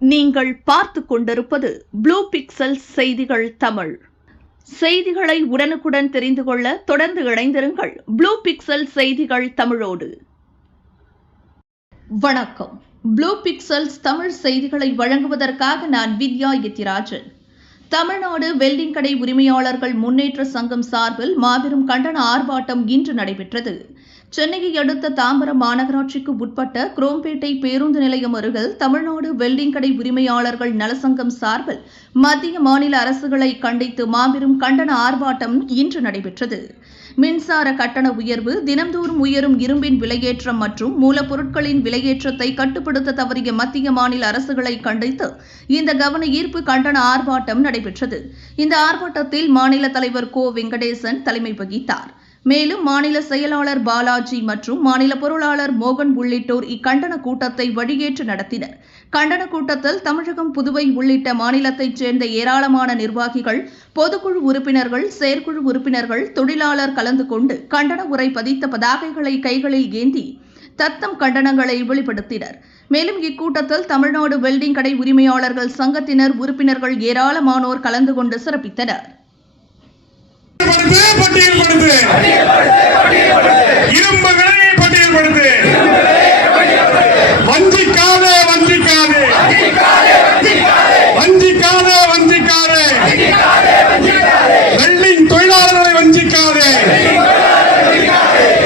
நீங்கள் பார்த்து கொண்டிருப்பது ப்ளூ பிக்சல் செய்திகள் தமிழ். செய்திகளை உடனுக்குடன் தெரிந்து கொள்ள தொடர்ந்து இணைந்திருங்கள் ப்ளூ பிக்சல் செய்திகள் தமிழோடு. வணக்கம். ப்ளூ பிக்சல்ஸ் தமிழ் செய்திகளை வழங்குவதற்காக நான் வித்யா எத்திராஜன். தமிழ்நாடு வெல்டிங் கடை உரிமையாளர்கள் முன்னேற்ற சங்கம் சார்பில் மாபெரும் கண்டன ஆர்ப்பாட்டம் இன்று நடைபெற்றது. சென்னையை அடுத்த தாம்பரம் மாநகராட்சிக்கு உட்பட்ட குரோம்பேட்டை பேருந்து நிலையம் அருகில் தமிழ்நாடு வெல்டிங் கடை உரிமையாளர்கள் நலசங்கம் சார்பில் மத்திய மாநில அரசுகளை கண்டித்து மாபெரும் கண்டன ஆர்ப்பாட்டம் இன்று நடைபெற்றது. மின்சார கட்டண உயர்வு, தினந்தோறும் உயரும் இரும்பின் விலையேற்றம் மற்றும் மூலப்பொருட்களின் விலையேற்றத்தை கட்டுப்படுத்த தவறிய மத்திய மாநில அரசுகளை கண்டித்து இந்த கவன ஈர்ப்பு கண்டன ஆர்ப்பாட்டம் நடைபெற்றது. இந்த ஆர்ப்பாட்டத்தில் மாநில தலைவர் கோ வெங்கடேசன் தலைமை வகித்தார். மேலும் மாநில செயலாளர் பாலாஜி மற்றும் மாநில பொருளாளர் மோகன் உள்ளிட்டோர் இக்கண்டன கூட்டத்தை வழியேற்று நடத்தினர். கண்டன கூட்டத்தில் தமிழகம், புதுவை உள்ளிட்ட மாநிலத்தைச் சேர்ந்த ஏராளமான நிர்வாகிகள், பொதுக்குழு உறுப்பினர்கள், செயற்குழு உறுப்பினர்கள், தொழிலாளர் கலந்து கொண்டு கண்டன உரை பதித்த பதாகைகளை கைகளில் ஏந்தி தத்தம் கண்டனங்களை வெளிப்படுத்தினர். மேலும் இக்கூட்டத்தில் தமிழ்நாடு வெல்டிங் கடை உரிமையாளர்கள் சங்கத்தினர், உறுப்பினர்கள் ஏராளமானோர் கலந்து கொண்டு சிறப்பித்தனர். இரும்பு விலையை பட்டியல்படுத்து. வஞ்சிக்காதே வஞ்சிக்காதே வஞ்சிக்காதே வஞ்சிக்காதே வெல்டிங் தொழிலாளர்களை வஞ்சிக்காதே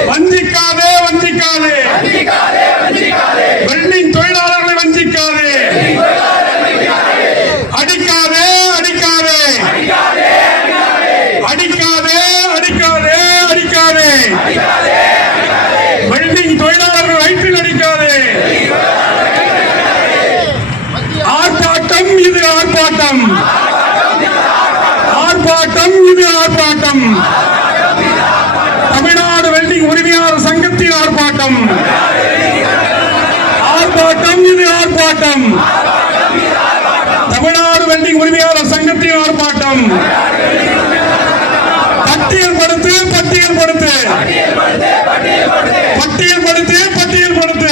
வஞ்சிக்காதே வஞ்சிக்காதே வெல்டிங் தொழிலாளர்களை வஞ்சிக்காதே. அடிக்காதே அடிக்காதே அடிக்காதே அடிக்காதே அடிக்காதே வெல்டிங் தொழிலாளர்கள் வயிற்றில் அடிக்காதே. ஆர்ப்பாட்டம் இது ஆர்ப்பாட்டம், ஆர்ப்பாட்டம் இது ஆர்ப்பாட்டம். தமிழ்நாடு வெல்டிங் உரிமையாளர் சங்கத்தின் ஆர்ப்பாட்டம், ஆர்ப்பாட்டம் இது ஆர்ப்பாட்டம். தமிழ்நாடு வெல்டிங் உரிமையாளர் சங்கத்தின் ஆர்ப்பாட்டம். பட்டியல்படுத்து பட்டியல்படுத்து பட்டியல்படுத்து பட்டியல்படுத்து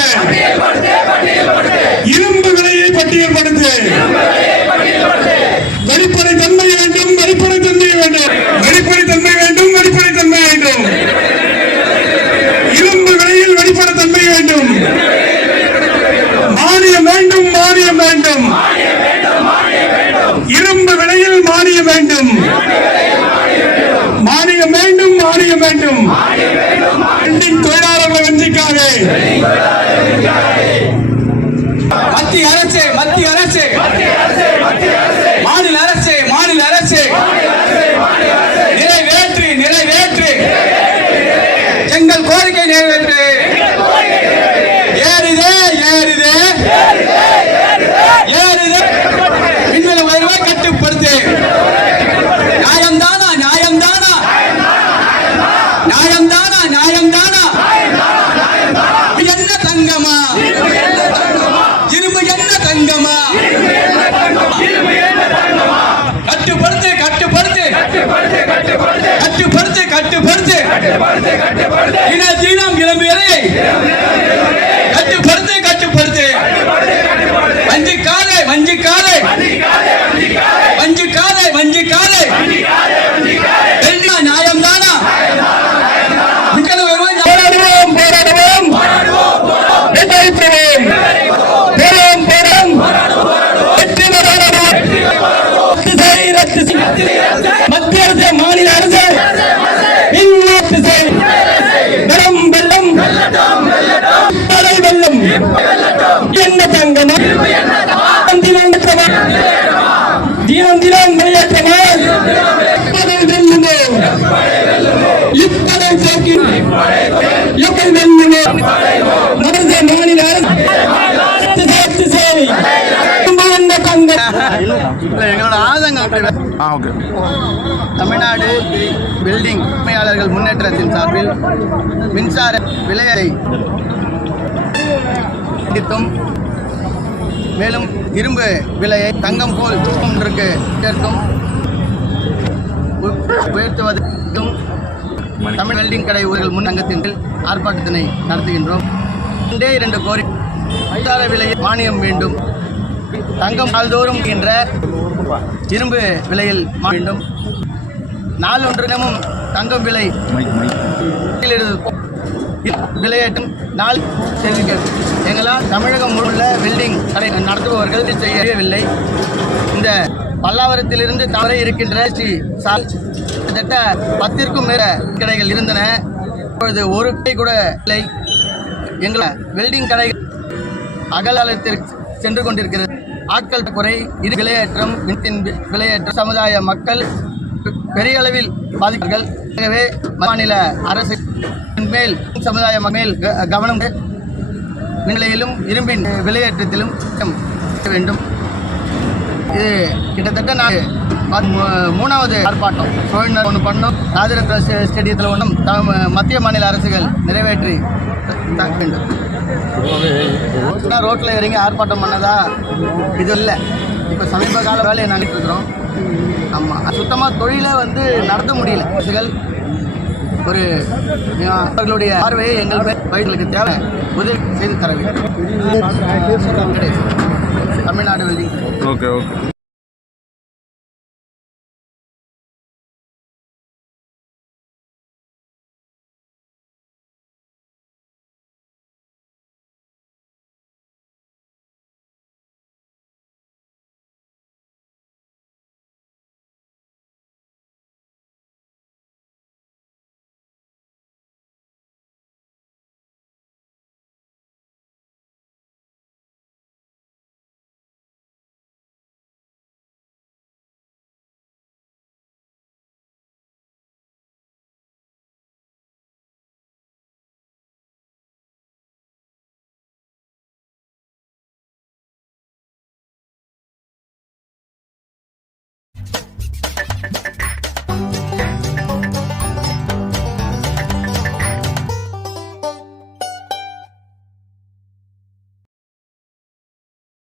இரும்பு விலையை பட்டியல்படுத்து. வெளிப்படை தன்மை வேண்டும், வெளிப்படை தன்மை வேண்டும், வெளிப்படை தன்மை வேண்டும், வெளிப்படை தன்மை வேண்டும். இரும்பு விலையில் வெளிப்படை தன்மை வேண்டும். மானியம் வேண்டும், மானியம் வேண்டும். இரும்பு விலையில் மானியம் வேண்டும், மானியம் வேண்டும், மானியம் வேண்டும். வெல்டிங் தொழிலாளர்களை வஞ்சிக்காதே. மத்திய அரசு, மத்திய அரசு, மாநில அரசு, மாநில அரசு நிறைவேற்று, நிறைவேற்று எங்கள் கோரிக்கை நிறைவேற்று. ஏறுதே ஏறுதே ஏறுதே மின்வெள உயர்வை கட்டுப்படுத்து. நியாயம்தானா, நியாயம்தானா, நியாயம்தானா, நியாயம்தானா. என்ன தங்கமா, இரும்பு என்ன தங்கமா. கட்டுப்படுத்து கட்டுப்படுத்து கட்டுப்படுத்து கட்டுப்படுத்து இனம் இளம்பியரை கட்டுப்படுத்து கட்டுப்படுத்து. வஞ்சிக்காதே வஞ்சிக்காதே வஞ்சிக்காதே வஞ்சிக்காதே. நியாயம்தானா. போராடுவோம் போராடுவோம் எதிர்ப்போம் போராடும் போராடும் வெற்றி போராடுவோம். மத்திய அரசு, மாநில அரசு வெள்ளம் வெள்ளம் தலை வெள்ளம். என்ன தங்கமா, தினம் தினம் தினம் விளையாட்டமா. இப்படை தோக்கி எப்படி வெல்லுமே நடந்த மாநில அரசு சேவை என்ன தங்க. எங்களோட ஆதங்கம் தமிழ்நாடு பில்டிங் உரிமையாளர்கள் முன்னேற்றத்தின் சார்பில் மின்சார விலையை கண்டித்தும், மேலும் இரும்பு விலையை தங்கம் போல் ஒன்றுக்கு சேர்த்தும் உயர்த்துவதற்கும் தமிழ் வெல்டிங் கடை ஊர்கள் முன்னங்கத்தின் ஆர்ப்பாட்டத்தினை நடத்துகின்றோம். 2 கோரிக்கை. மின்சார விலையை மானியம் வேண்டும், தங்கம் நாள்தோறும் என்ற இரும்பு விலையில் மாற வேண்டும். நாளொன்றினமும் தங்கம் விலை விலையேற்றம் நாள் தெரிவிக்கிறது. எங்களால் தமிழகம் முழுள்ள வெல்டிங் கடை நடத்துபவர்கள் செய்யவில்லை. இந்த பல்லாவரத்திலிருந்து தவறை இருக்கின்ற கிட்டத்தட்ட 10க்கும் மேல கடைகள் இருந்தன. இப்பொழுது ஒரு கடை கூட இல்லை. எங்களை வெல்டிங் கடைகள் அகலத்திற்கு சென்று கொண்டிருக்கிறது. ஆட்கள் குறை, இது விலையேற்றம், விலையேற்றம் சமுதாய மக்கள் பெரிய அளவில் பாதிக்கிறார்கள். ஆகவே மாநில அரசு மேல் சமுதாய மேல் கவனம் நிலையிலும் இரும்பின் விலையேற்றத்திலும் வேண்டும். இது கிட்டத்தட்ட நான் 3வது ஆர்ப்பாட்டம் சோழனர் ஒன்று பண்ணோம், ராஜரத்ன ஸ்டேடியத்தில் ஒன்றும் மத்திய மாநில அரசுகள் நிறைவேற்றி வேண்டும். ரோட்டில் இறங்கி ஆர்ப்பாட்டம் பண்ணதா இது இல்லை. இப்போ சமீப கால வேலையை நினைட்டு இருக்கிறோம். ஆமாம், சுத்தமாக தொழிலை நடத்த முடியல. அரசுகள் ஒரு அவர்களுடைய பார்வையை எங்கள் பயிர்களுக்கு தேவை உதவி செய்து தர வேண்டும். தமிழ்நாடு வெல்டிங். ஓகே.